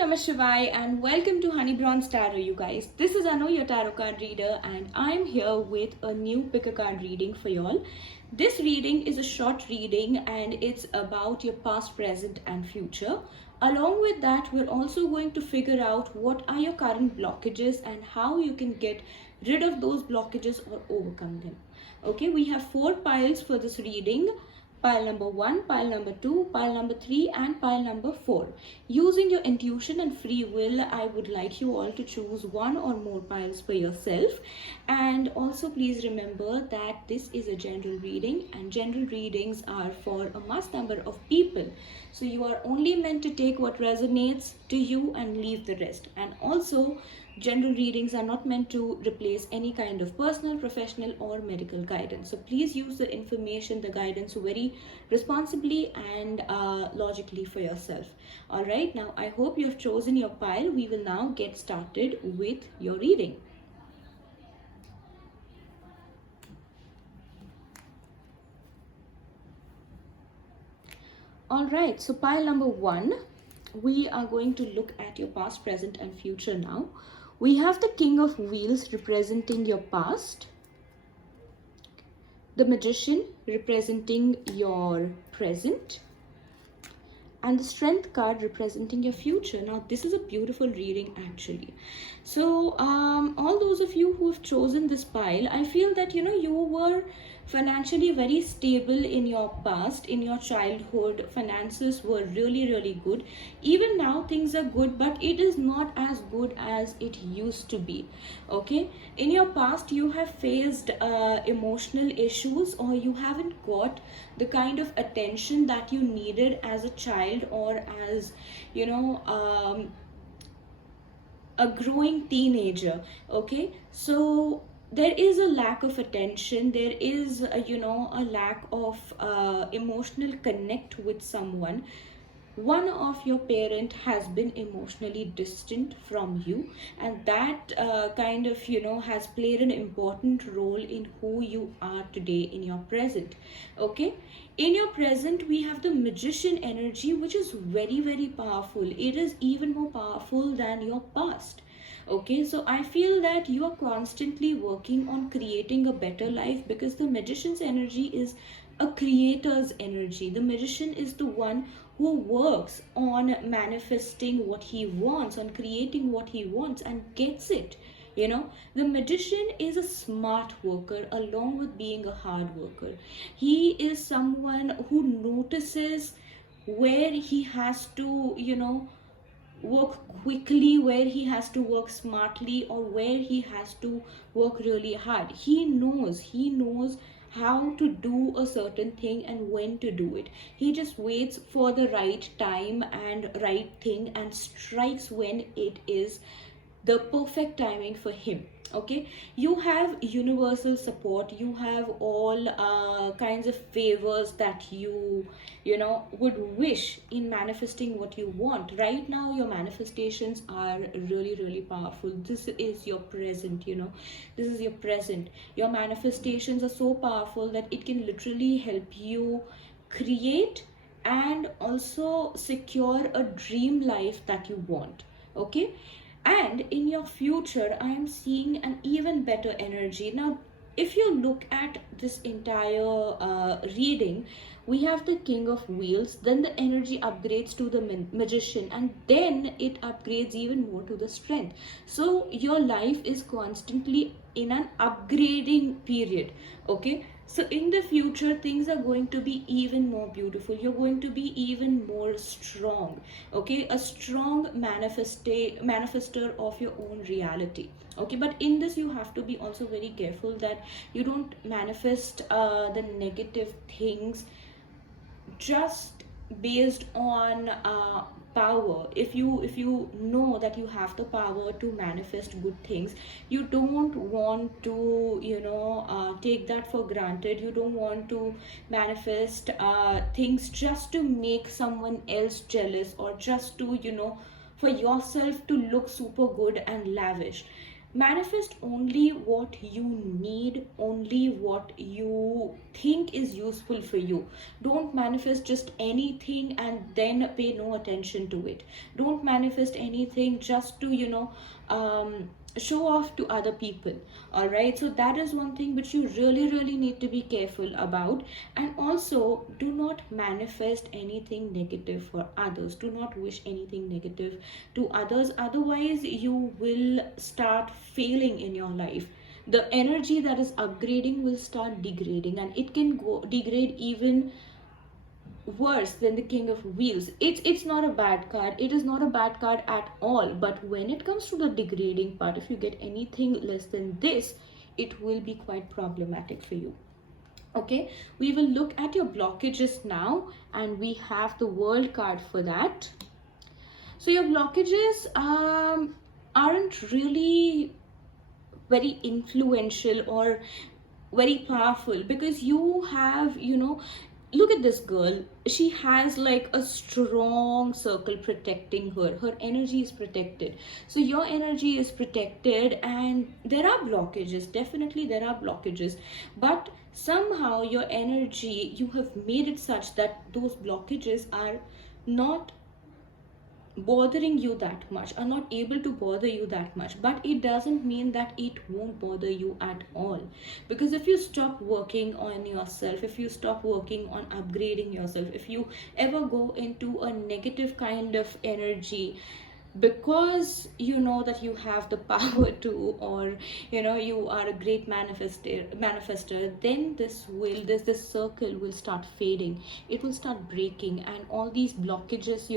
Namah Shivaya and welcome to Honey Bronze Tarot, you guys. This is Anu, your tarot card reader, and I'm here with a new pick a card reading for y'all. This reading is a short reading and it's about your past, present, and future. Along with that, we're also going to figure out what are your current blockages and how you can get rid of those blockages or overcome them. Okay, we have 4 piles for this reading. Pile number 1, pile number 2, pile number 3 and pile number 4. Using your intuition and free will, I would like you all to choose one or more piles for yourself. And also please remember that this is a general reading and general readings are for a mass number of people. So you are only meant to take what resonates to you and leave the rest. And also, general readings are not meant to replace any kind of personal, professional or medical guidance. So please use the information, the guidance very responsibly and logically for yourself. Alright, now I hope you have chosen your pile. We will now get started with your reading. Alright, so pile number 1, we are going to look at your past, present and future now. We have the King of Wheels representing your past, the Magician representing your present, and the Strength card representing your future. Now this is a beautiful reading actually. So all those of you who have chosen this pile, I feel that you were financially very stable in your past, in your childhood. Finances were really good. Even now things are good, but it is not as good as it used to be. Okay, in your past you have faced emotional issues, or you haven't got the kind of attention that you needed as a child or as a growing teenager. Okay, so there is a lack of attention, there is a lack of emotional connect with someone. One of your parent has been emotionally distant from you, and that kind of has played an important role in who you are today in your present. Okay, in your present we have the Magician energy, which is very powerful. It is even more powerful than your past. Okay, so I feel that you are constantly working on creating a better life, because the Magician's energy is a creator's energy. The Magician is the one who works on manifesting what he wants, on creating what he wants and gets it. The Magician is a smart worker along with being a hard worker. He is someone who notices where he has to work quickly, where he has to work smartly, or where he has to work really hard. He knows how to do a certain thing and when to do it. He just waits for the right time and right thing and strikes when it is the perfect timing for him. Okay, you have universal support, you have all kinds of favors that you would wish in manifesting what you want. Right now your manifestations are really powerful. This is your present. This is your present. Your manifestations are so powerful that it can literally help you create and also secure a dream life that you want. Okay, and in your future I am seeing an even better energy. Now if you look at this entire reading, we have the King of Wheels, then the energy upgrades to the Magician, and then it upgrades even more to the Strength. So your life is constantly in an upgrading period. Okay, so in the future things are going to be even more beautiful. You're going to be even more strong. Okay, a strong manifester of your own reality. Okay, but in this you have to be also very careful that you don't manifest the negative things just based on power. If you know that you have the power to manifest good things, you don't want to take that for granted. You don't want to manifest things just to make someone else jealous, or just to for yourself to look super good and lavish. Manifest only what you need, only what you think is useful for you. Don't manifest just anything and then pay no attention to it. Don't manifest anything just to, show off to other people. All right, so that is one thing which you really need to be careful about. And also, do not manifest anything negative for others. Do not wish anything negative to others, otherwise you will start failing in your life. The energy that is upgrading will start degrading, and it can go degrade even worse than the King of Wheels. It's not a bad card. It is not a bad card at all. But when it comes to the degrading part, if you get anything less than this, it will be quite problematic for you. Okay, we will look at your blockages now, and we have the World card for that. So your blockages aren't really very influential or very powerful, because you have, look at this girl. She has like a strong circle protecting her. Her energy is protected. So your energy is protected, and there are blockages. Definitely there are blockages. But somehow your energy, you have made it such that those blockages are not bothering you that much, are not able to bother you that much. But it doesn't mean that it won't bother you at all, because if you stop working on yourself, if you stop working on upgrading yourself, if you ever go into a negative kind of energy because you know that you have the power to, or you are a great manifester, then this circle will start fading. It will start breaking, and all these blockages,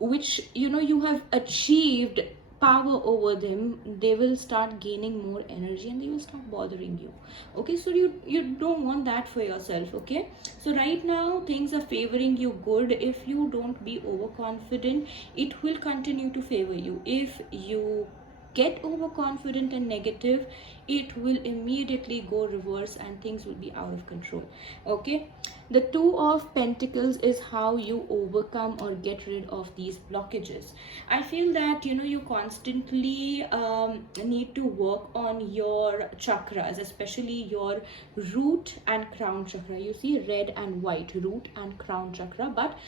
which you have achieved power over them, they will start gaining more energy and they will start bothering you. Okay, so you don't want that for yourself. Okay, so right now things are favoring you good. If you don't be overconfident, it will continue to favor you. If you get overconfident and negative, it will immediately go reverse and things will be out of control. Okay, the Two of Pentacles is how you overcome or get rid of these blockages. I feel that you constantly need to work on your chakras, especially your root and crown chakra. You see red and white, root and crown chakra, but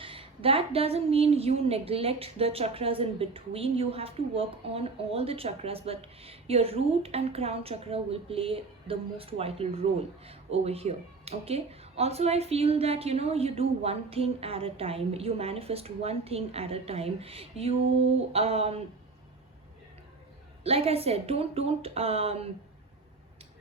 that doesn't mean you neglect the chakras in between. You have to work on all the chakras, but your root and crown chakra will play the most vital role over here. Okay, also I feel that you do one thing at a time. You manifest one thing at a time. You like I said, don't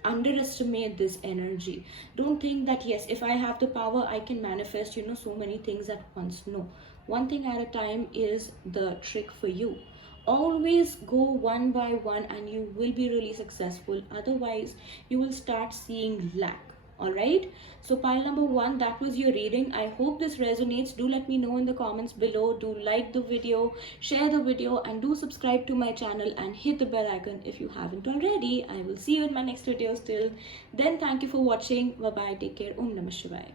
underestimate this energy. Don't think that yes, if I have the power I can manifest so many things at once. No, one thing at a time is the trick for you. Always go one by one and you will be really successful. Otherwise you will start seeing lack. All right, so pile number one, that was your reading. I hope this resonates. Do let me know in the comments below. Do like the video, share the video, and do subscribe to my channel and hit the bell icon if you haven't already. I will see you in my next video. Till then, thank you for watching. Bye bye, take care. Om Namah Shivaya.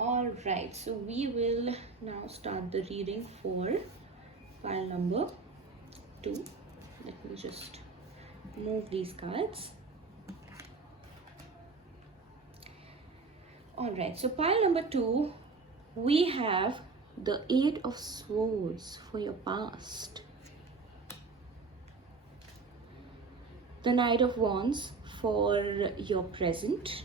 All right, so we will now start the reading for pile number 2. Let me just move these cards. All right, so pile number 2, we have the 8 of Swords for your past, the Knight of Wands for your present,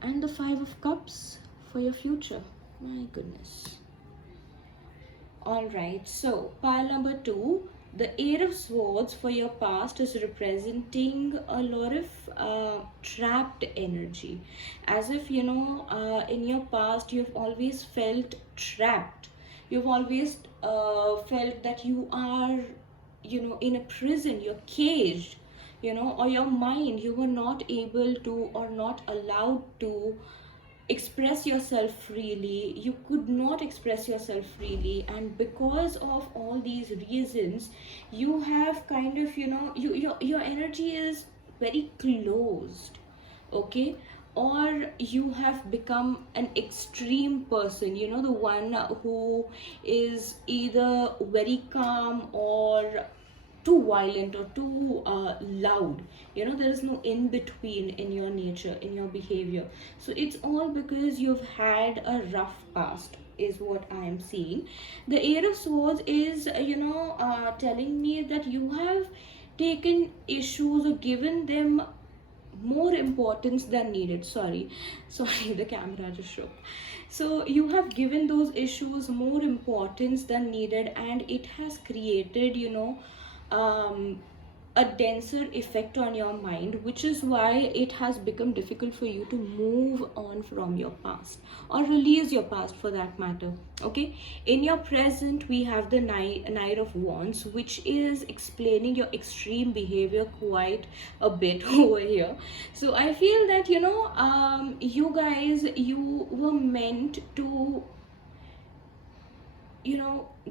and the 5 of Cups for your future. My goodness. All right, so pile number 2, the 8 of Swords for your past is representing a lot of trapped energy, as if in your past you've always felt trapped. You've always felt that you are in a prison, you're caged, or your mind, you were not able to or not allowed to express yourself freely. You could not express yourself freely, and because of all these reasons you have kind of your energy is very closed. Okay, or you have become an extreme person, the one who is either very calm or too violent or too loud. There is no in between in your nature, in your behavior. So it's all because you've had a rough past, is what I am seeing. The Air of Swords is telling me that you have taken issues or given them more importance than needed. Sorry, the camera just shook. So you have given those issues more importance than needed, and it has created, um, a denser effect on your mind, which is why it has become difficult for you to move on from your past or release your past for that matter. Okay, in your present, we have the Knight of Wands, which is explaining your extreme behavior quite a bit over here. So I feel that, you guys, you were meant to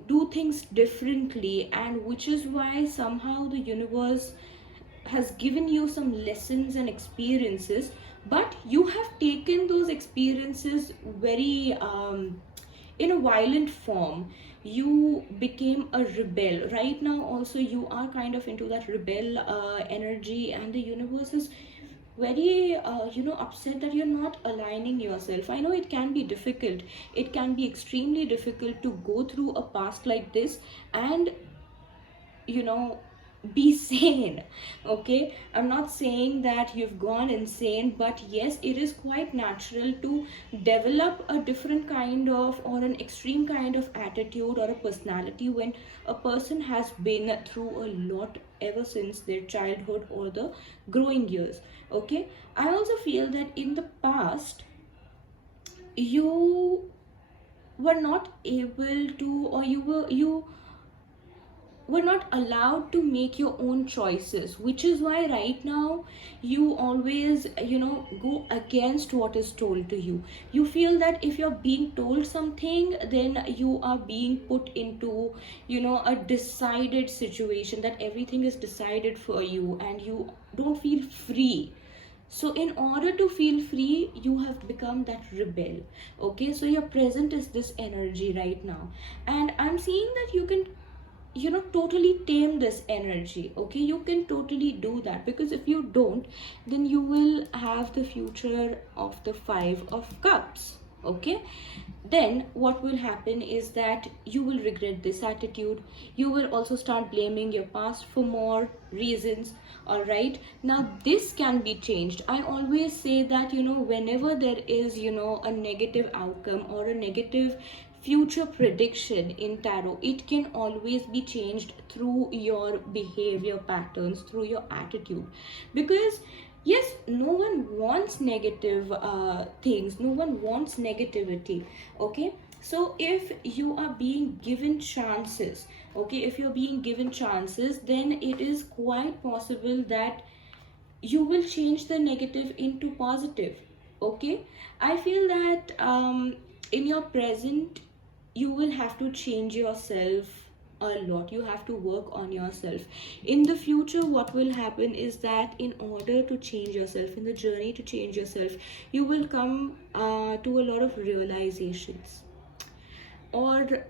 do things differently, and which is why somehow the universe has given you some lessons and experiences, but you have taken those experiences very in a violent form. You became a rebel. Right now also you are kind of into that rebel energy, and the universe is very upset that you're not aligning yourself. I know it can be difficult, it can be extremely difficult to go through a past like this and you know be sane. Okay, I'm not saying that you've gone insane, but yes, it is quite natural to develop a different kind of or an extreme kind of attitude or a personality when a person has been through a lot ever since their childhood or the growing years. Okay, I also feel that in the past you were not able to, or you were not allowed to make your own choices, which is why right now you always go against what is told to you. You feel that if you're being told something, then you are being put into a decided situation, that everything is decided for you and you don't feel free. So in order to feel free, you have become that rebel. Okay, so your present is this energy right now, and I'm seeing that you can totally tame this energy. Okay, you can totally do that, because if you don't, then you will have the future of the 5 of Cups. Okay, then what will happen is that you will regret this attitude. You will also start blaming your past for more reasons. All right, now this can be changed. I always say that whenever there is a negative outcome or a negative future prediction in tarot, it can always be changed through your behavior patterns, through your attitude. Because yes, no one wants negative things, no one wants negativity. Okay, so if you are being given chances, okay, if you're being given chances, then it is quite possible that you will change the negative into positive. Okay, I feel that in your present you will have to change yourself a lot. You have to work on yourself. In the future, what will happen is that in order to change yourself, in the journey to change yourself, you will come to a lot of realizations, or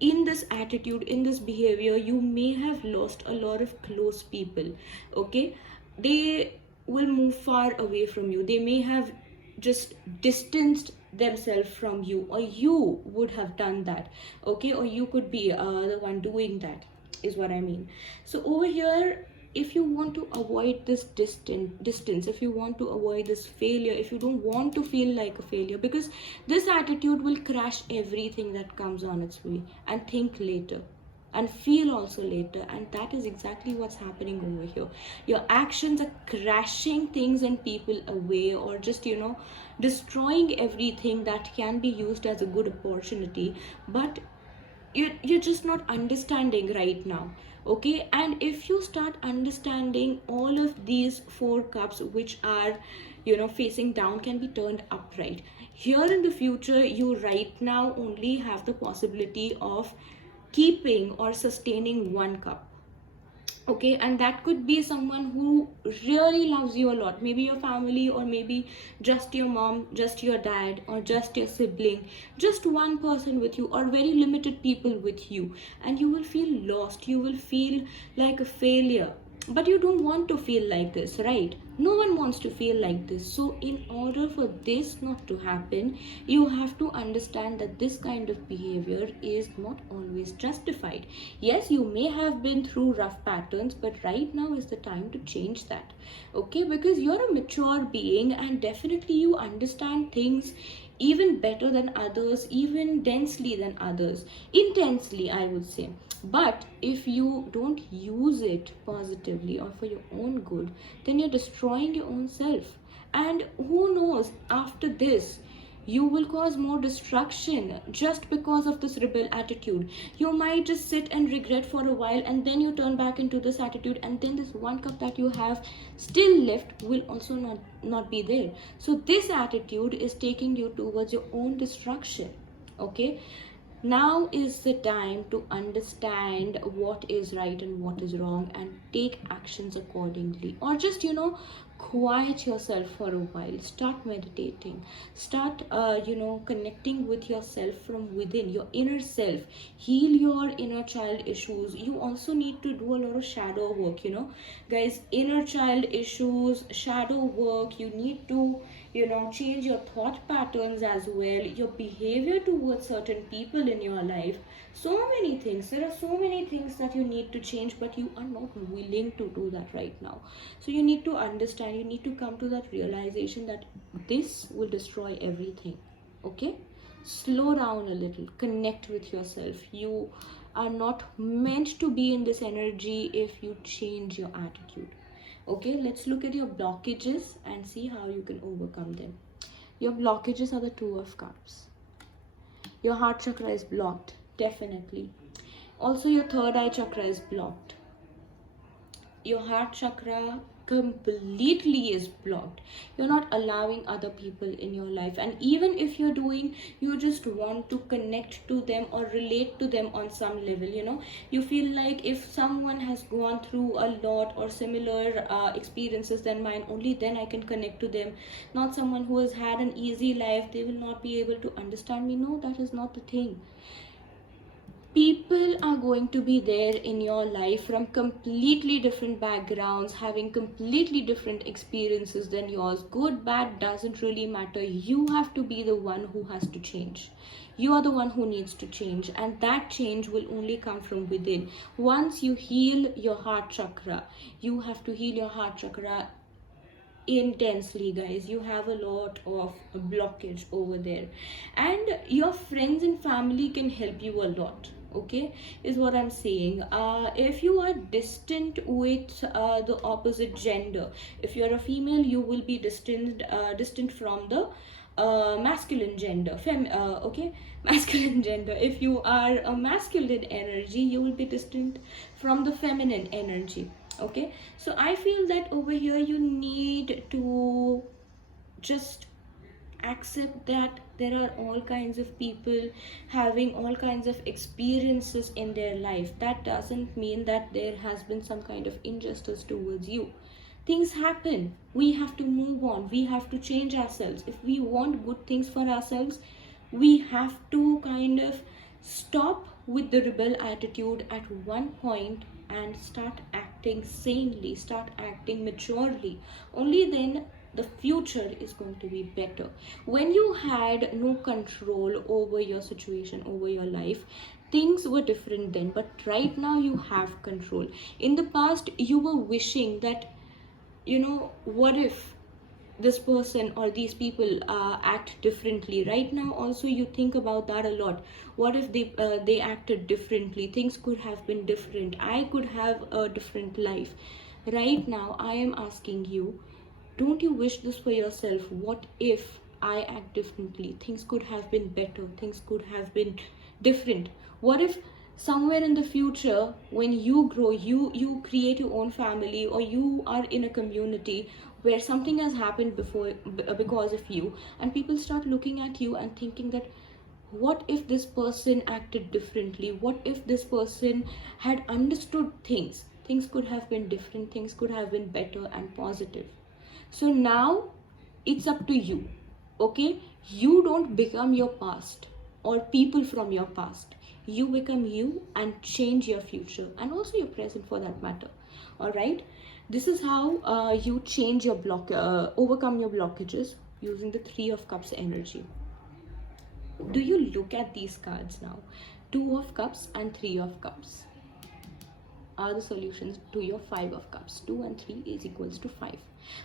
in this attitude, in this behavior, you may have lost a lot of close people. Okay, they will move far away from you. They may have just distanced themselves from you, or you would have done that. Okay, or you could be the one doing that, is what I mean. So over here, if you want to avoid this distance, if you want to avoid this failure, if you don't want to feel like a failure, because this attitude will crash everything that comes on its way, and think later and feel also later, and that is exactly what's happening over here. Your actions are crashing things and people away, or just destroying everything that can be used as a good opportunity, but you're just not understanding right now. Okay, and if you start understanding, all of these 4 cups which are facing down can be turned upright. Here in the future, you right now only have the possibility of keeping or sustaining 1 cup. Okay, and that could be someone who really loves you a lot, maybe your family, or maybe just your mom, just your dad, or just your sibling, just one person with you, or very limited people with you. And you will feel lost, you will feel like a failure, but you don't want to feel like this, right? No one wants to feel like this. So in order for this not to happen, you have to understand that this kind of behavior is not always justified. Yes, you may have been through rough patterns, but right now is the time to change that. Okay, because you're a mature being, and definitely you understand things even better than others, even densely than others, intensely, I would say. But if you don't use it positively or for your own good, then you're destroying your own self. And who knows, after this, you will cause more destruction just because of this rebel attitude. You might just sit and regret for a while, and then you turn back into this attitude, and then this one cup that you have still left will also not be there. So this attitude is taking you towards your own destruction. Okay, now is the time to understand what is right and what is wrong, and take actions accordingly. Or just, quiet yourself for a while, start meditating, start connecting with yourself from within, your inner self. Heal your inner child issues. You also need to do a lot of shadow work, guys. Inner child issues, shadow work. You need to change your thought patterns as well, your behavior towards certain people in your life. So many things, there are so many things that you need to change, but you are not willing to do that right now. So you need to understand, you need to come to that realization that this will destroy everything. Okay, slow down a little, connect with yourself. You are not meant to be in this energy if you change your attitude. Okay, let's look at your blockages and see how you can overcome them. Your blockages are the Two of Cups. Your heart chakra is blocked, definitely. Also, your third eye chakra is blocked. Your heart chakra completely is blocked. You're not allowing other people in your life, and even if you're doing, you just want to connect to them or relate to them on some level. You feel like if someone has gone through a lot or similar experiences than mine, only then I can connect to them. Not someone who has had an easy life, they will not be able to understand me. No, that is not the thing. People are going to be there in your life from completely different backgrounds, having completely different experiences than yours. Good, bad, doesn't really matter. You have to be the one who has to change. You are the one who needs to change, and that change will only come from within. Once you heal your heart chakra, you have to heal your heart chakra intensely, guys. You have a lot of blockage over there, and your friends and family can help you a lot. Okay, is what I'm saying. If you are distant with the opposite gender, if you're a female, you will be distant from the masculine gender, okay, masculine gender. If you are a masculine energy, you will be distant from the feminine energy. Okay, so I feel that over here you need to just accept that there are all kinds of people having all kinds of experiences in their life. That doesn't mean that there has been some kind of injustice towards you. Things happen, we have to move on, we have to change ourselves. If we want good things for ourselves, we have to kind of stop with the rebel attitude at one point and start acting sanely, start acting maturely. Only then the future is going to be better. When you had no control over your situation, over your life, things were different then, but right now you have control. In the past, you were wishing that, what if this person or these people act differently. Right now also you think about that a lot. What if they acted differently? Things could have been different, I could have a different life. Right now I am asking you, don't you wish this for yourself? What if I act differently? Things could have been better, things could have been different. What if somewhere in the future, when you grow, you create your own family, or you are in a community where something has happened before because of you, and people start looking at you and thinking that, what if this person acted differently? What if this person had understood things? things could have been different, things could have been better and positive. So now it's up to you. Okay, you don't become your past or people from your past. You become you and change your future and also your present for that matter. All right, this is how you change your overcome your blockages using the Three of Cups energy. Do you look at these cards now? Two of Cups and Three of Cups are the solutions to your Five of Cups. 2 and 3 is equals to 5.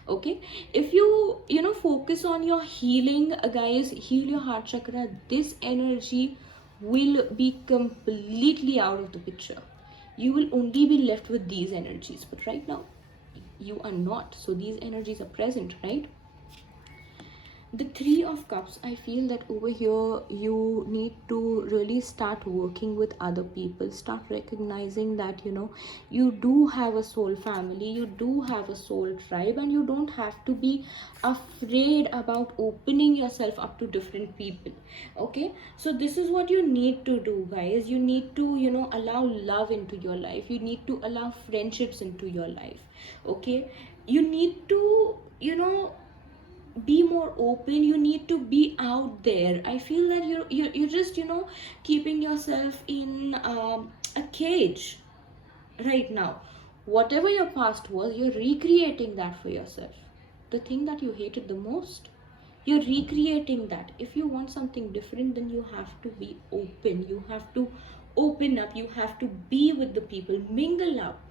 Okay, if you focus on your healing, guys, heal your heart chakra, this energy will be completely out of the picture. You will only be left with these energies, but right now you are not. So these energies are present, right? The Three of Cups, I feel that over here you need to really start working with other people, start recognizing that you do have a soul family, you do have a soul tribe, and you don't have to be afraid about opening yourself up to different people. Okay, so this is what you need to do, guys. You need to allow love into your life, you need to allow friendships into your life. Okay, you need to be more open, you need to be out there. I feel that you're just keeping yourself in a cage right now. Whatever your past was, you're recreating that for yourself. The thing that you hated the most, you're recreating that. If you want something different, then you have to be open, you have to open up, you have to be with the people, mingle up.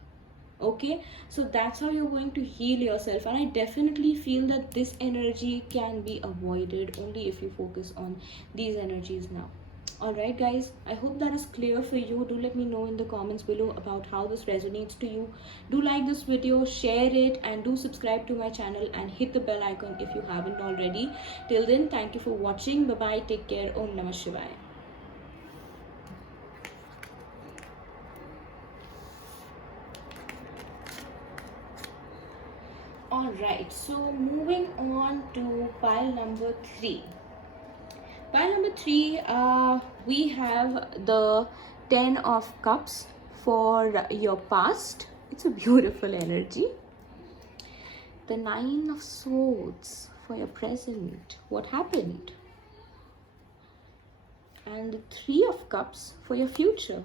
Okay, so that's how you're going to heal yourself, and I definitely feel that this energy can be avoided only if you focus on these energies now. All right, guys, I hope that is clear for you. Do let me know in the comments below about how this resonates to you. Do like this video, share it, and do subscribe to my channel and hit the bell icon if you haven't already. Till then, thank you for watching. Bye bye, take care. Om Namah Shivaya. Alright, so moving on to pile number 3. Pile number 3, we have the 10 of Cups for your past. It's a beautiful energy. The 9 of Swords for your present. What happened? And the 3 of Cups for your future.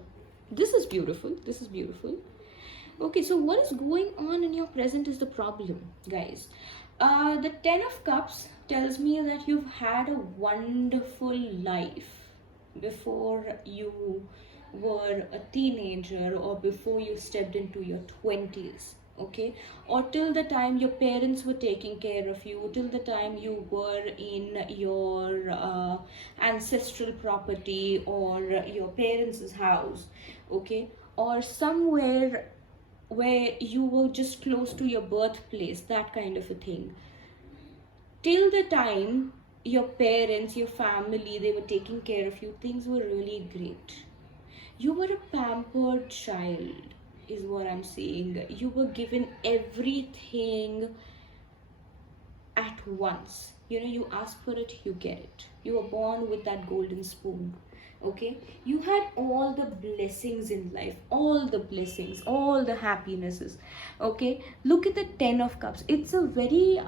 This is beautiful. This is beautiful. Okay, so what is going on in your present is the problem, guys. The 10 of Cups tells me that you've had a wonderful life before you were a teenager or before you stepped into your 20s. Okay, or till the time your parents were taking care of you, till the time you were in your ancestral property or your parents' house. Okay, or somewhere where you were just close to your birthplace, that kind of a thing. Till the time your parents, your family, they were taking care of you, things were really great. You were a pampered child, is what I'm saying. You were given everything at once. You ask for it, you get it. You were born with that golden spoon. Okay, you had all the blessings in life, all the blessings, all the happinesses. Okay, look at the 10 of Cups. It's a very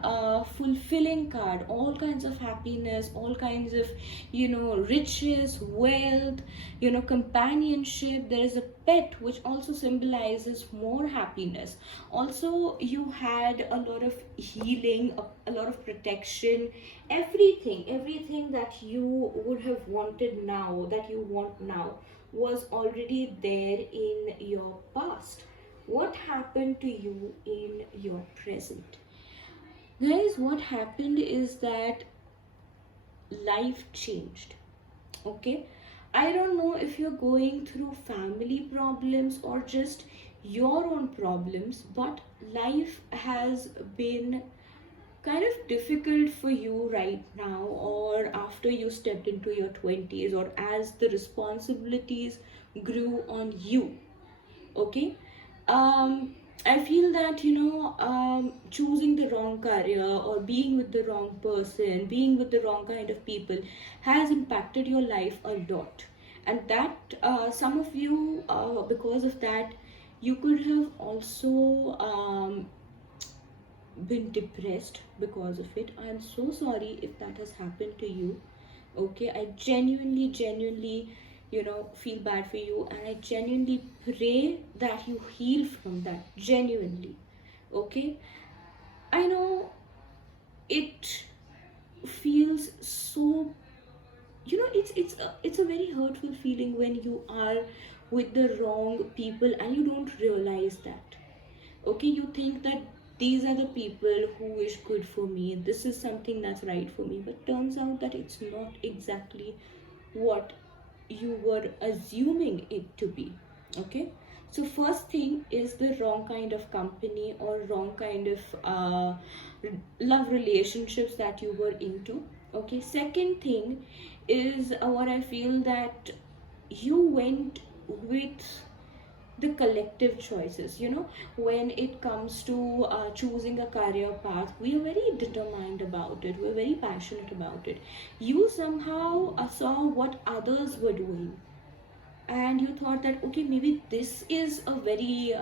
fulfilling card. All kinds of happiness, all kinds of riches, wealth, companionship. There is a pet which also symbolizes more happiness. Also, you had a lot of healing, a lot of protection, everything that you would have wanted now, that you want now, was already there in your past. What happened to you in your present? Guys, what happened is that life changed. Okay, I don't know if you're going through family problems or just your own problems, but life has been kind of difficult for you right now, or after you stepped into your 20s, or as the responsibilities grew on you. Okay, I feel that choosing the wrong career or being with the wrong person, being with the wrong kind of people has impacted your life a lot, and that some of you, because of that, You could have also been depressed because of it. I'm so sorry if that has happened to you. Okay, I genuinely, feel bad for you, and I genuinely pray that you heal from that. Genuinely. Okay, I know it feels so, it's a very hurtful feeling when you are with the wrong people and you don't realize that. Okay, you think that these are the people who is good for me, this is something that's right for me, but turns out that it's not exactly what you were assuming it to be. Okay, so first thing is the wrong kind of company or wrong kind of love relationships that you were into. Okay, second thing is what I feel that you went with the collective choices. When it comes to choosing a career path, we are very determined about it, we're very passionate about it. You somehow saw what others were doing, and you thought that okay, maybe this is a very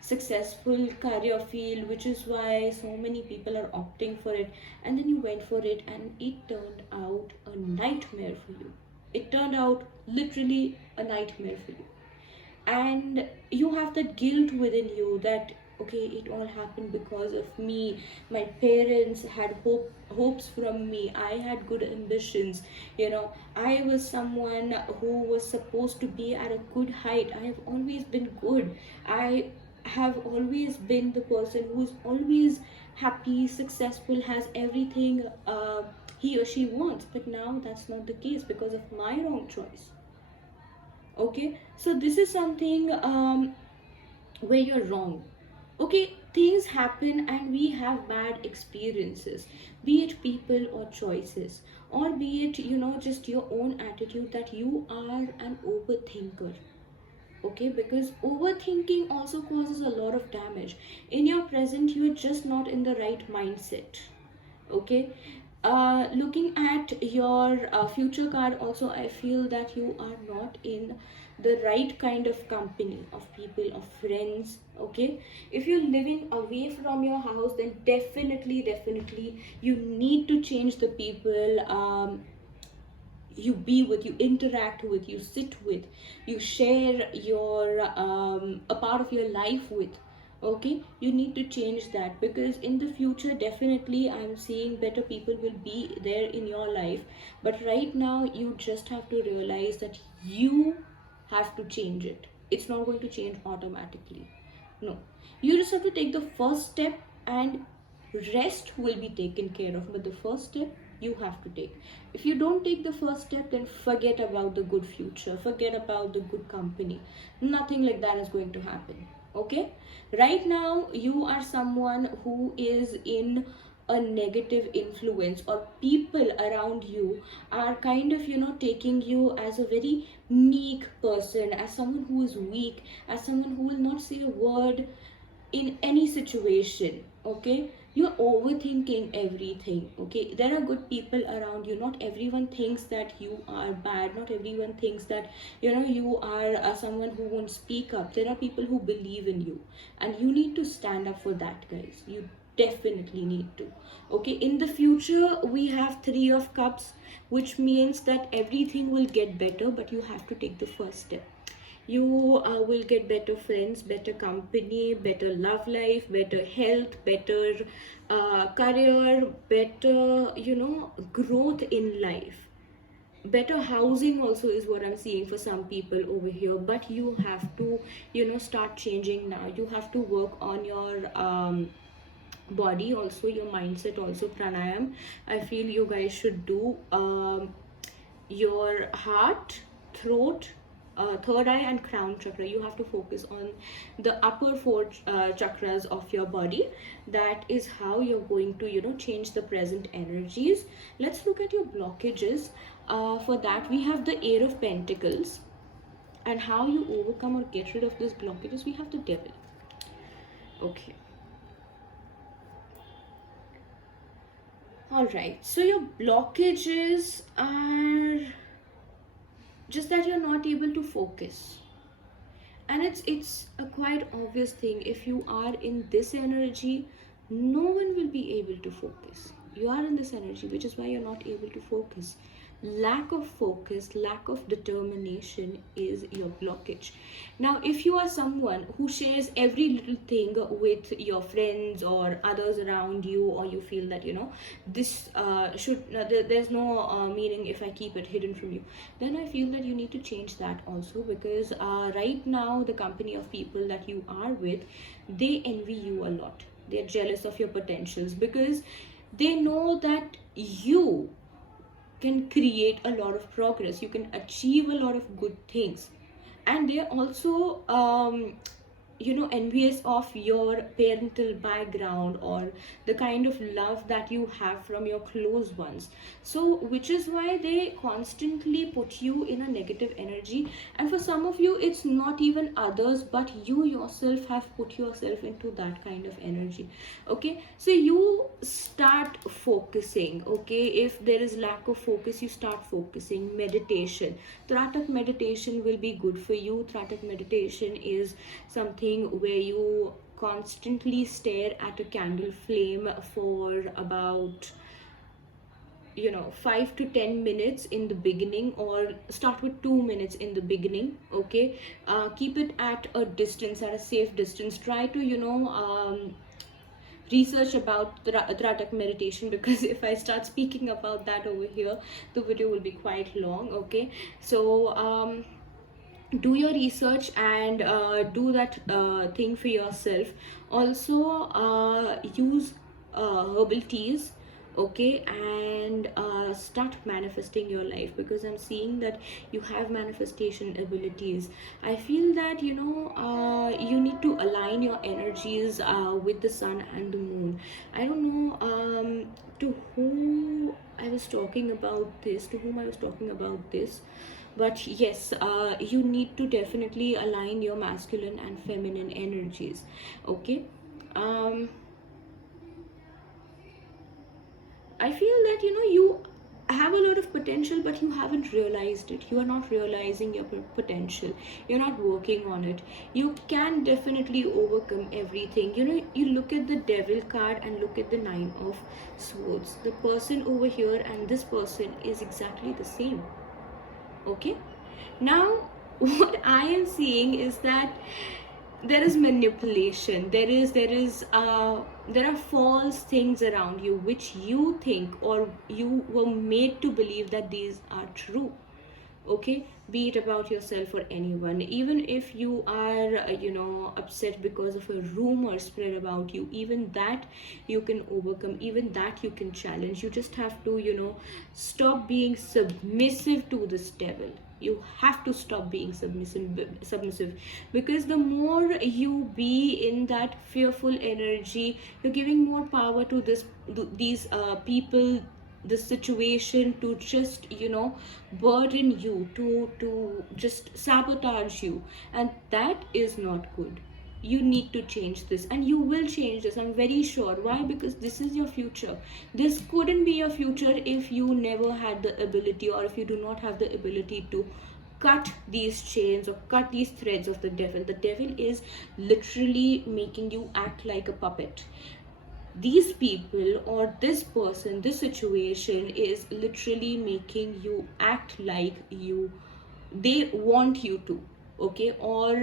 successful career field, which is why so many people are opting for it. And then you went for it, and it turned out a nightmare for you. It turned out literally a nightmare for you. And you have that guilt within you that okay, it all happened because of me. My parents had hopes from me, I had good ambitions. I was someone who was supposed to be at a good height. I have always been good. I have always been the person who's always happy, successful, has everything he or she wants. But now that's not the case because of my wrong choice. Okay, so this is something where you're wrong. Okay, things happen and we have bad experiences, be it people or choices, or be it just your own attitude that you are an overthinker. Okay, because overthinking also causes a lot of damage. In your present, you are just not in the right mindset. Okay, looking at your future card also, I feel that you are not in the right kind of company of people, of friends. Okay, if you're living away from your house, then definitely you need to change the people you be with, you interact with, you sit with, you share your a part of your life with. Okay, you need to change that, because in the future definitely I'm seeing better people will be there in your life. But right now you just have to realize that you have to change it. It's not going to change automatically. No, you just have to take the first step, and rest will be taken care of. But the first step you have to take. If you don't take the first step, then forget about the good future, forget about the good company. Nothing like that is going to happen. Okay, right now you are someone who is in a negative influence, or people around you are kind of taking you as a very meek person, as someone who is weak, as someone who will not say a word in any situation. Okay, you're overthinking everything. Okay, there are good people around you. Not everyone thinks that you are bad, not everyone thinks that you are someone who won't speak up. There are people who believe in you, and you need to stand up for that, guys. You definitely need to. Okay, in the future we have 3 of cups, which means that everything will get better, but you have to take the first step. You will get better friends, better company, better love life, better health, better career, better growth in life. Better housing also is what I'm seeing for some people over here. But you have to start changing now. You have to work on your body also, your mindset also. Pranayam, I feel you guys should do. Your heart, throat, third eye and crown chakra, you have to focus on the upper 4 chakras of your body. That is how you're going to change the present energies. Let's look at your blockages. For that we have the Air of Pentacles, and how you overcome or get rid of these blockages, we have the Devil. Okay, all right, so your blockages are just that you're not able to focus. And it's a quite obvious thing. If you are in this energy, no one will be able to focus. You are in this energy, which is why you're not able to focus. Lack of focus, lack of determination is your blockage. Now if you are someone who shares every little thing with your friends or others around you, or you feel that this there's no meaning if I keep it hidden from you, then I feel that you need to change that also, because right now the company of people that you are with, they envy you a lot. They're jealous of your potentials, because they know that you can create a lot of progress, you can achieve a lot of good things. And they're also envious of your parental background, or the kind of love that you have from your close ones. So which is why they constantly put you in a negative energy. And for some of you, it's not even others, but you yourself have put yourself into that kind of energy. Okay, so you start focusing. Okay, if there is lack of focus, you start focusing. Meditation, Tratak meditation will be good for you. Tratak meditation is something where you constantly stare at a candle flame for about 5 to 10 minutes in the beginning, or start with 2 minutes in the beginning. Okay, keep it at a distance, at a safe distance. Try to research about Tratak meditation, because if I start speaking about that over here, the video will be quite long. Okay, so do your research and do that thing for yourself. Also use herbal teas. Okay, and start manifesting your life, because I'm seeing that you have manifestation abilities. I feel that you need to align your energies with the sun and the moon. I don't know to whom I was talking about this, but yes, you need to definitely align your masculine and feminine energies. Okay, um I feel that you have a lot of potential, but you haven't realized it. You are not realizing your potential. You're not working on it. You can definitely overcome everything. You look at the devil card and look at the nine of swords. The person over here and this person is exactly the same. Okay, now what I am seeing is that there is manipulation, there are false things around you which you think, or you were made to believe that these are true. Okay, be it about yourself or anyone. Even if you are upset because of a rumor spread about you, even that you can overcome, even that you can challenge. You just have to stop being submissive to this devil. You have to stop being submissive, because the more you be in that fearful energy, you're giving more power to these people, the situation, to just burden you, to just sabotage you. And that is not good. You need to change this, and you will change this, I'm very sure. Why? Because this is your future. This couldn't be your future if you never had the ability, or if you do not have the ability to cut these chains or cut these threads of the devil. The devil is literally making you act like a puppet. These people, or this person, this situation is literally making you act like they want you to. Okay, or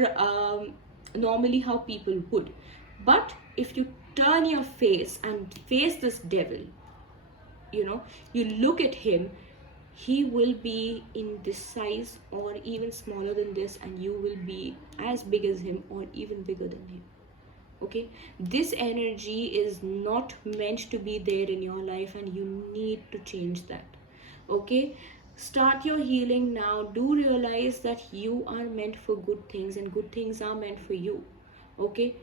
normally how people would. But if you turn your face and face this devil, you look at him, he will be in this size or even smaller than this, and you will be as big as him or even bigger than him. Okay, this energy is not meant to be there in your life, and you need to change that. Okay, start your healing now. Do realize that you are meant for good things, and good things are meant for you. Okay,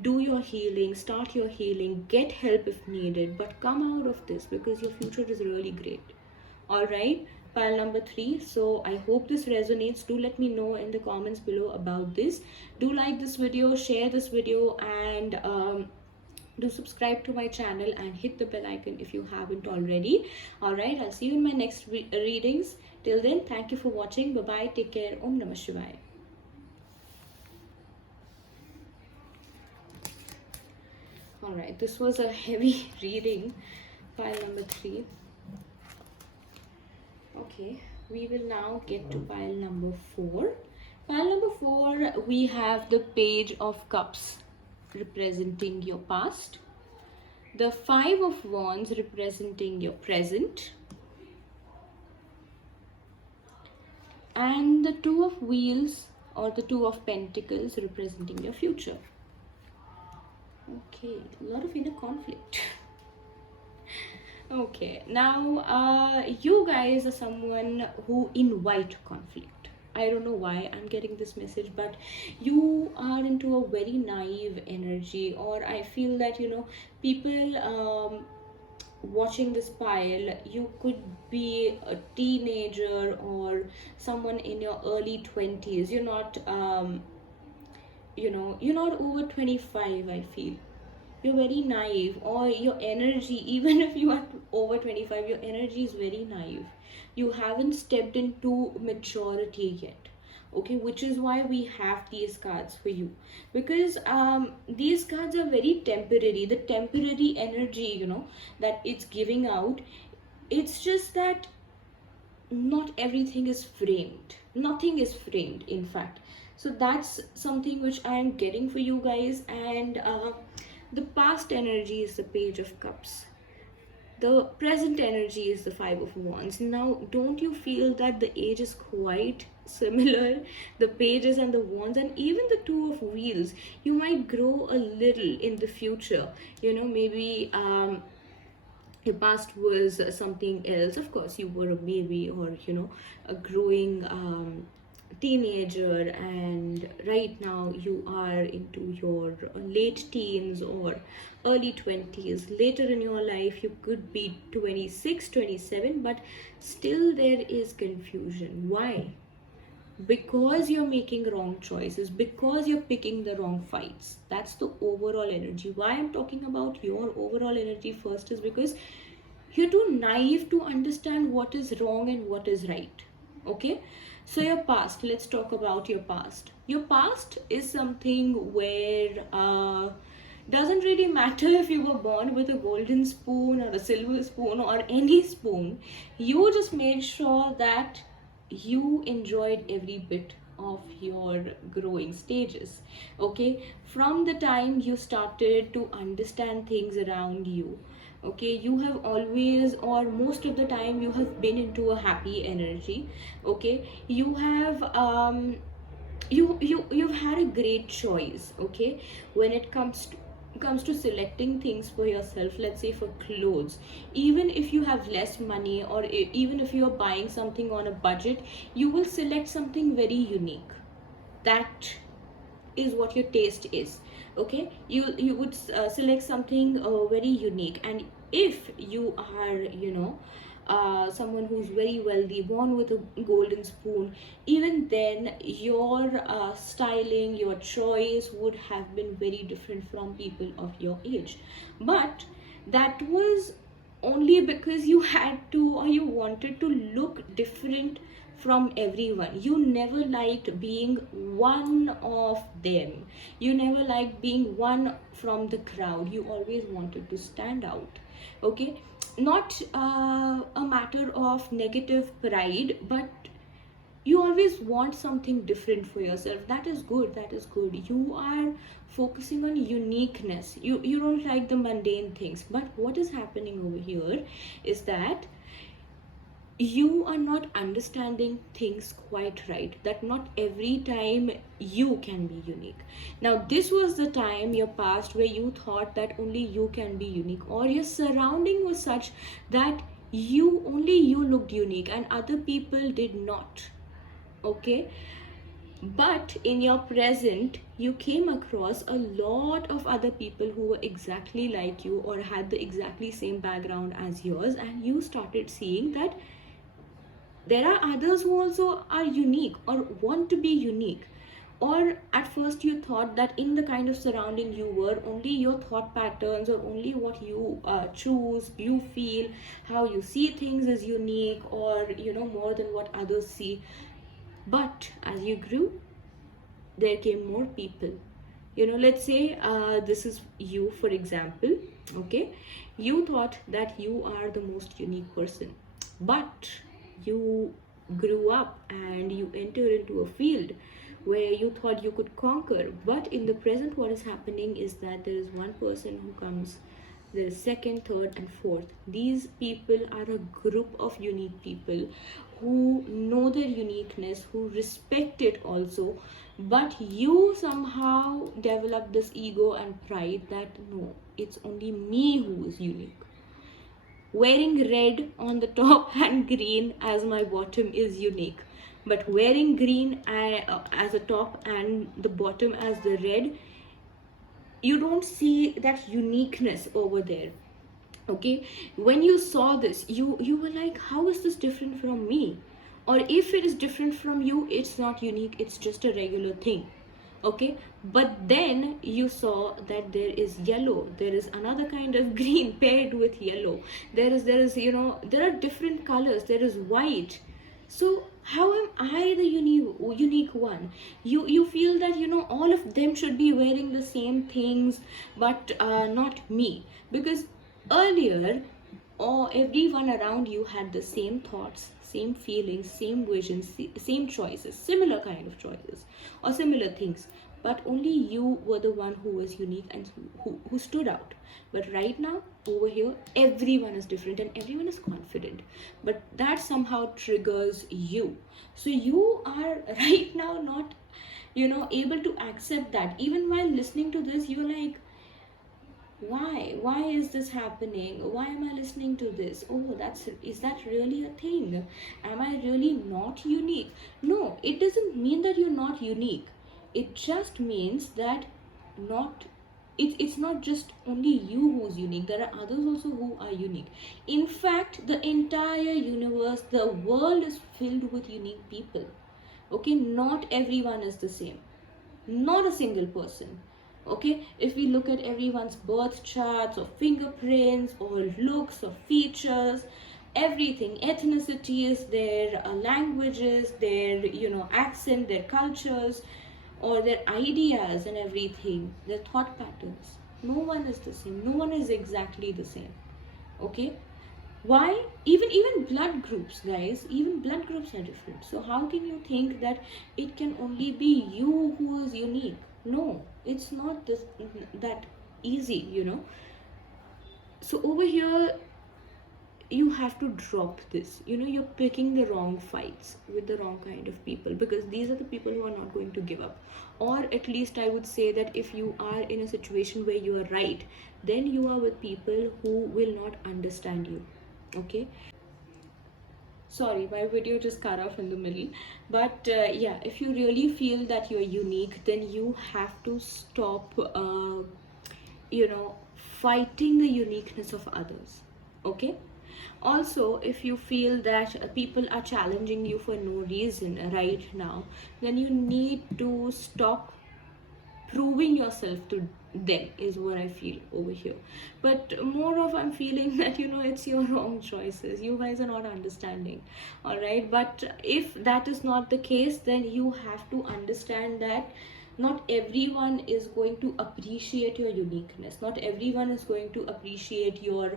do your healing, start your healing, get help if needed, but come out of this, because your future is really great. All right, pile number 3. So I hope this resonates. Do let me know in the comments below about this. Do like this video, share this video, and do subscribe to my channel and hit the bell icon if you haven't already. All right, I'll see you in my next readings. Till then, thank you for watching. Bye bye, take care. Om Namah Shivaya. Alright, this was a heavy reading. Pile number 3. Okay, we will now get to pile number 4. Pile number 4, we have the Page of Cups representing your past, the 5 of Wands representing your present, and the 2 of Wheels or the 2 of Pentacles representing your future. Okay, a lot of inner conflict. Okay, now you guys are someone who invite conflict. I don't know why I'm getting this message, but you are into a very naive energy, or I feel that, you know, people watching this pile, you could be a teenager or someone in your early 20s. You're not, you know, you're not over 25, I feel. You're very naive, or your energy, even if you are over 25, your energy is very naive. You haven't stepped into maturity yet. Okay, which is why we have these cards for you, because these cards are very temporary. The temporary energy, you know, that it's giving out, it's just that not everything is framed, nothing is framed, in fact. So that's something which I am getting for you guys. And the past energy is the Page of Cups, the present energy is the 5 of Wands. Now, don't you feel that the age is quite similar? The pages and the wands, and even the 2 of Wheels. You might grow a little in the future. You know, maybe your past was something else. Of course, you were a baby, or, you know, a growing teenager, and right now you are into your late teens or early 20s. Later in your life you could be 26, 27, but still there is confusion. Why? Because you're making wrong choices, because you're picking the wrong fights. That's the overall energy. Why I'm talking about your overall energy first is because you're too naive to understand what is wrong and what is right. Okay, so your past, let's talk about your past. Your past is something where doesn't really matter if you were born with a golden spoon or a silver spoon or any spoon. You just made sure that you enjoyed every bit of your growing stages. Okay, from the time you started to understand things around you, okay, you have always, or most of the time, you have been into a happy energy. Okay, you have you've had a great choice. Okay, when it comes to selecting things for yourself. Let's say for clothes, even if you have less money, or even if you're buying something on a budget, you will select something very unique. That is what your taste is. Okay, you would select something very unique. And if you are, you know, someone who's very wealthy, born with a golden spoon, even then your styling, your choice would have been very different from people of your age. But that was only because you had to, or you wanted to look different from everyone. You never liked being one of them. You never liked being one from the crowd. You always wanted to stand out. Okay, not a matter of negative pride, but you always want something different for yourself. That is good, that is good. You are focusing on uniqueness. You don't like the mundane things. But what is happening over here is that you are not understanding things quite right, that not every time you can be unique. Now, this was the time, your past, where you thought that only you can be unique, or your surrounding was such that only you looked unique and other people did not. Okay, but in your present, you came across a lot of other people who were exactly like you or had the exactly same background as yours, and you started seeing that there are others who also are unique or want to be unique. Or at first you thought that in the kind of surrounding you were, only your thought patterns or only what you choose, you feel, how you see things is unique, or, you know, more than what others see. But as you grew, there came more people, Let's say this is you, for example. Okay, you thought that you are the most unique person, but you grew up and you entered into a field where you thought you could conquer. But in the present, what is happening is that there is one person who comes, there is second, third, and fourth. These people are a group of unique people who know their uniqueness, who respect it also. But you somehow develop this ego and pride that no, it's only me who is unique. Wearing red on the top and green as my bottom is unique. But wearing green as a top and the bottom as the red, you don't see that uniqueness over there. Okay, when you saw this, you were like, how is this different from me? Or if it is different from you, it's not unique, it's just a regular thing. Okay, but then you saw that there is yellow, there is another kind of green paired with yellow, there is there are different colors, there is white. So how am I the unique one? You feel that all of them should be wearing the same things, but not me, because earlier, or everyone around you had the same thoughts, same feelings, same visions, same choices, similar kind of choices, or similar things. But only you were the one who was unique and who stood out. But right now, over here, everyone is different and everyone is confident. But that somehow triggers you. So you are right now not, able to accept that. Even while listening to this, you're like, why is this happening? Why am I listening to this? Oh, is that really a thing? Am I really not unique? No, it doesn't mean that you're not unique. It just means that not it's not just only you who's unique. There are others also who are unique. In fact, the entire universe, the world is filled with unique people. Okay, not everyone is the same, not a single person. Okay, if we look at everyone's birth charts or fingerprints or looks or features, everything, ethnicities, their languages, their accent, their cultures, or their ideas and everything, their thought patterns, no one is the same, no one is exactly the same. Okay, why? Even blood groups, guys, even blood groups are different. So how can you think that it can only be you who is unique? No, it's not that easy. So over here, you have to drop this. You're picking the wrong fights with the wrong kind of people, because these are the people who are not going to give up. Or at least I would say that if you are in a situation where you are right, then you are with people who will not understand you. Okay, sorry, my video just cut off in the middle. But yeah, if you really feel that you're unique, then you have to stop you know fighting the uniqueness of others. Okay, also, if you feel that people are challenging you for no reason right now, then you need to stop proving yourself to them, is what I feel over here. But more of, I'm feeling that it's your wrong choices, you guys are not understanding. All right, but if that is not the case, then you have to understand that not everyone is going to appreciate your uniqueness, not everyone is going to appreciate your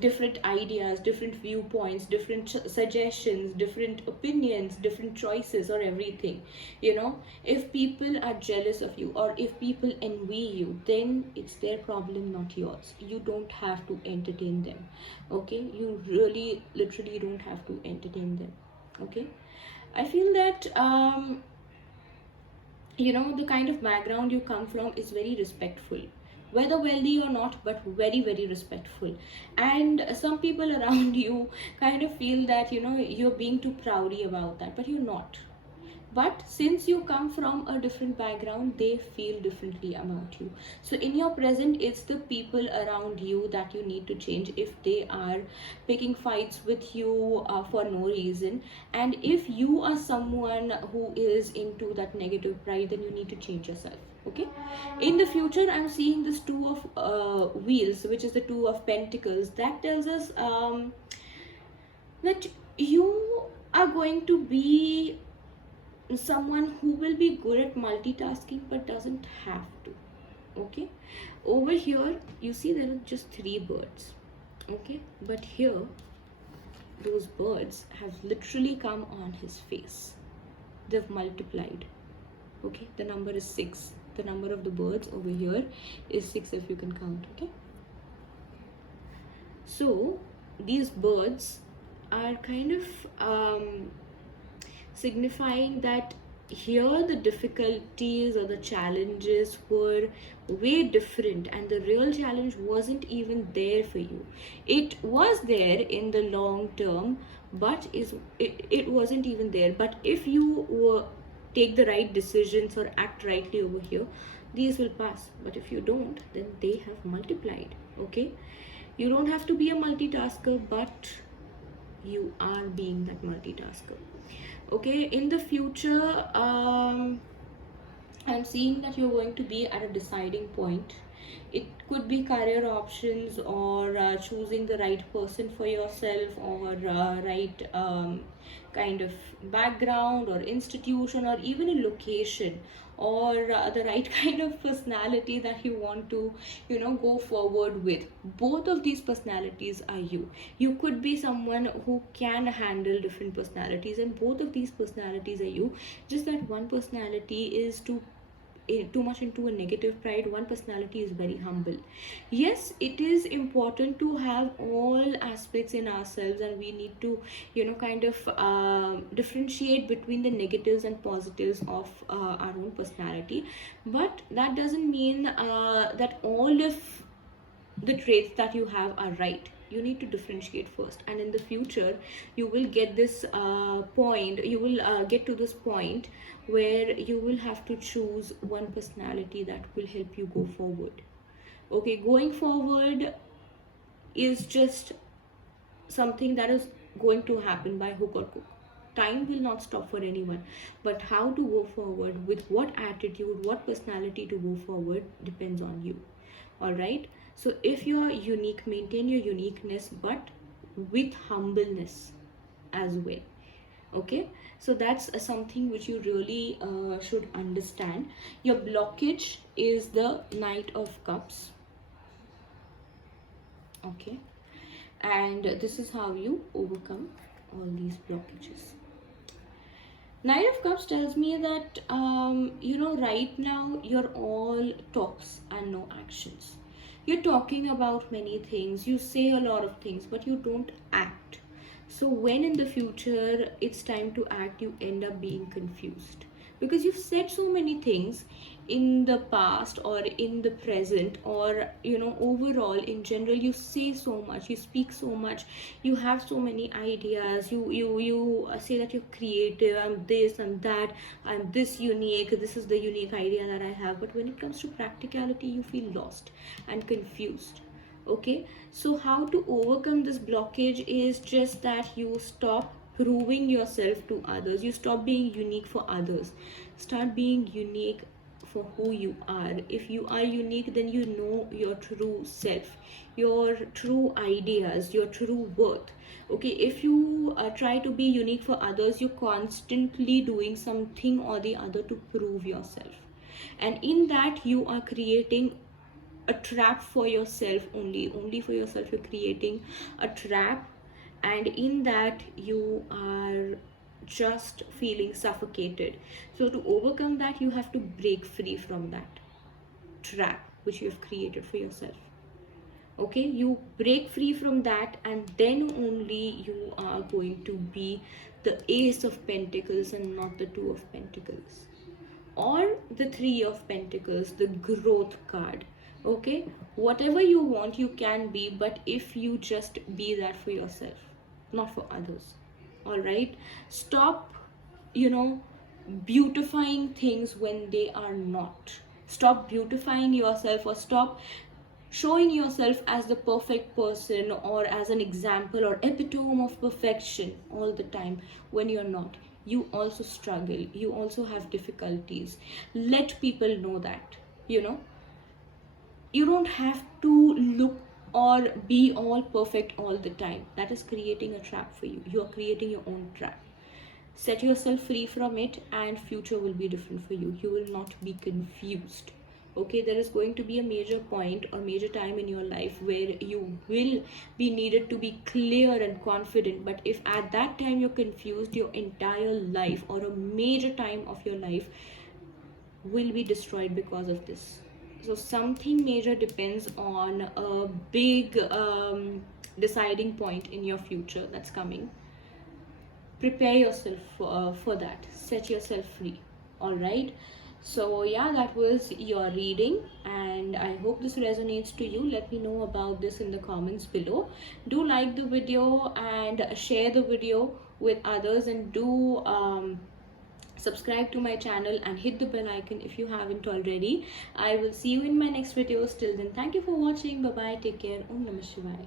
different ideas, different viewpoints, different suggestions, different opinions, different choices, or everything. If people are jealous of you or if people envy you, then it's their problem, not yours. You don't have to entertain them. Okay, you really literally don't have to entertain them. Okay, I feel that the kind of background you come from is very respectful, whether wealthy or not, but very, very respectful. And some people around you kind of feel that you're being too proudy about that, but you're not. But since you come from a different background, they feel differently about you. So in your present, it's the people around you that you need to change if they are picking fights with you for no reason. And if you are someone who is into that negative pride, then you need to change yourself. Okay, in the future, I'm seeing this two of wheels, which is the two of pentacles. That tells us that you are going to be someone who will be good at multitasking but doesn't have to. Okay, over here you see there are just three birds. Okay, but here those birds have literally come on his face. They've multiplied. Okay, the number is 6. The number of the birds over here is 6 if you can count. Okay, so these birds are kind of signifying that here the difficulties or the challenges were way different, and the real challenge wasn't even there for you. It was there in the long term, but it wasn't even there. But if you take the right decisions or act rightly over here, these will pass. But if you don't, then they have multiplied. Okay, you don't have to be a multitasker, but you are being that multitasker. Okay, in the future, I'm seeing that you're going to be at a deciding point. It could be career options, or choosing the right person for yourself, or right kind of background or institution, or even a location, or the right kind of personality that you want to, go forward with. Both of these personalities are you. You could be someone who can handle different personalities, and both of these personalities are you. Just that one personality is too much into a negative pride. One personality is very humble. Yes, it is important to have all aspects in ourselves, and we need to, kind of differentiate between the negatives and positives of our own personality. But that doesn't mean that all of the traits that you have are right. You need to differentiate first, and in the future you will get this point, you will get to this point where you will have to choose one personality that will help you go forward. Okay, going forward is just something that is going to happen by hook or crook. Time will not stop for anyone, but how to go forward, with what attitude, what personality to go forward, depends on you. All right, so if you are unique, maintain your uniqueness, but with humbleness as well. Okay, so that's something which you really should understand. Your blockage is the Knight of Cups. Okay, and this is how you overcome all these blockages. Knight of Cups tells me that right now you're all talks and no actions. You're talking about many things, you say a lot of things, but you don't act. So when in the future it's time to act, you end up being confused, because you've said so many things in the past or in the present, or overall in general. You say so much, you speak so much, you have so many ideas. You say that you're creative, I'm this, I'm that, I'm this unique, this is the unique idea that I have. But when it comes to practicality, you feel lost and confused. Okay, so how to overcome this blockage is just that you stop proving yourself to others, you stop being unique for others, start being unique for who you are. If you are unique, then you know your true self, your true ideas, your true worth. Okay, if you try to be unique for others, you're constantly doing something or the other to prove yourself, and in that you are creating a trap for yourself. Only for yourself you're creating a trap, and in that you are just feeling suffocated. So to overcome that, you have to break free from that trap which you have created for yourself. Okay, you break free from that, and then only you are going to be the Ace of Pentacles and not the Two of Pentacles, or the Three of Pentacles, the growth card. Okay, whatever you want you can be, but if you just be that for yourself, not for others. All right, stop beautifying things when they are not. Stop beautifying yourself, or stop showing yourself as the perfect person, or as an example or epitome of perfection all the time, when you're not. You also struggle, you also have difficulties. Let people know that. You don't have to look or be all perfect all the time. That is creating a trap for you. You are creating your own trap. Set yourself free from it, and future will be different for you. You will not be confused. Okay, there is going to be a major point or major time in your life where you will be needed to be clear and confident, but if at that time you're confused, your entire life or a major time of your life will be destroyed because of this. So something major depends on a big deciding point in your future that's coming. Prepare yourself for that. Set yourself free. All right. So yeah, that was your reading, and I hope this resonates to you. Let me know about this in the comments below. Do like the video and share the video with others, and do subscribe to my channel and hit the bell icon if you haven't already. I will see you in my next videos. Till then, thank you for watching. Bye bye. Take care. Om Namah Shivaya.